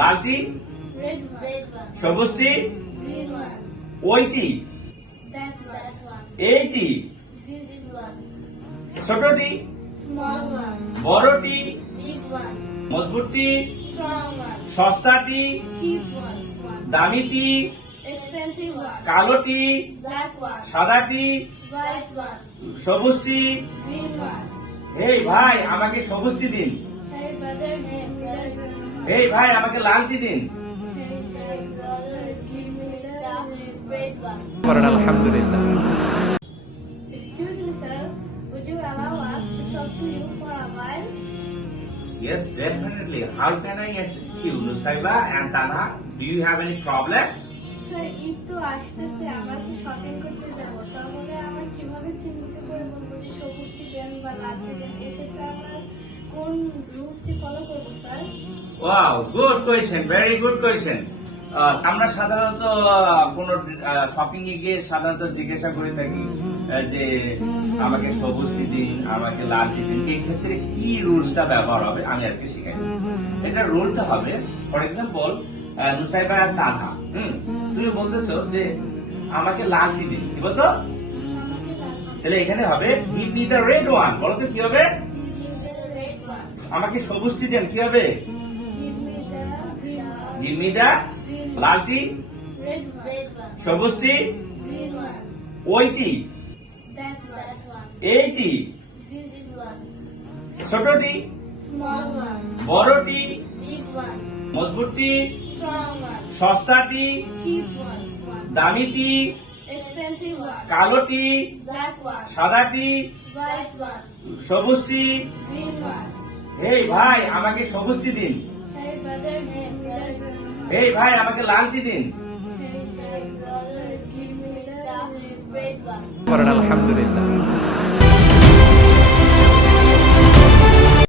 লাল টি, red one, সবুজ টি, green one, ওই টি, that one, এই টি, this one, ছোট টি, small one, বড় টি, big one, মজবুত টি, strong one, সস্তা টি, cheap one, দামি টি, expensive one, কালো টি, black one, সাদা টি, white one, সবুজ টি। green one. এই ভাই আমাকে সবুজ টি দিন। Hey brother, এই ভাই আমাকে লাল টি দিন। hey brother, give me the red one. করেন আলহামদুলিল্লাহ। Excuse me, sir. Would you allow us to talk to you for a while? Yes, definitely. How can I assist you, Nusaiba and Tanha? Do you have any problem? Sir Eid তো আসতেছে, আমরা তো shopping করতে যাব, তাহলে আমরা কিভাবে চিহ্নিত করে বলবো যে সবুজটি দেন বা লালটি দেন? এক্ষেত্রে আমরা কোন রুলসটি ফলো করবো sir? Wow, good question. Very good question. আমরা সাধারণত কোন শপিং এ গিয়ে সাধারণত জিজ্ঞাসা করে থাকি যে আমাকে সবুজটি দিন, আমাকে লালটি দিন। এই ক্ষেত্রে কি রুলসটা ব্যবহার হবে আমি আজকে শিখাই দিচ্ছি। এটা রুলটা হবে, ফর এক্সাম্পল নুসাইবা আর তানহা, তুমি বলতেছো যে আমাকে লালটি দিন, কি বলতো? তাহলে এখানে হবে give me the red one. বলো তো কি হবে? Give me the red one. আমাকে সবুজটি দেন, কি হবে? Give me the give me the লালটি, red one. সবুজটি, Green one. ওইটি, That one. এইটি, This one. ছোটটি, Small one. বড়টি, Big one. মজবুতটি, Strong one. সস্তাটি, Cheap one. দামিটি, Expensive one. কালোটি, Black one. সাদাটি, White one. সবুজটি। Green one. এই ভাই আমাকে সবুজটি দিন। Hey brother, এই ভাই আমাকে লালটি দিন। hey brother, give me the red one. করেন আলহামদুলিল্লাহ।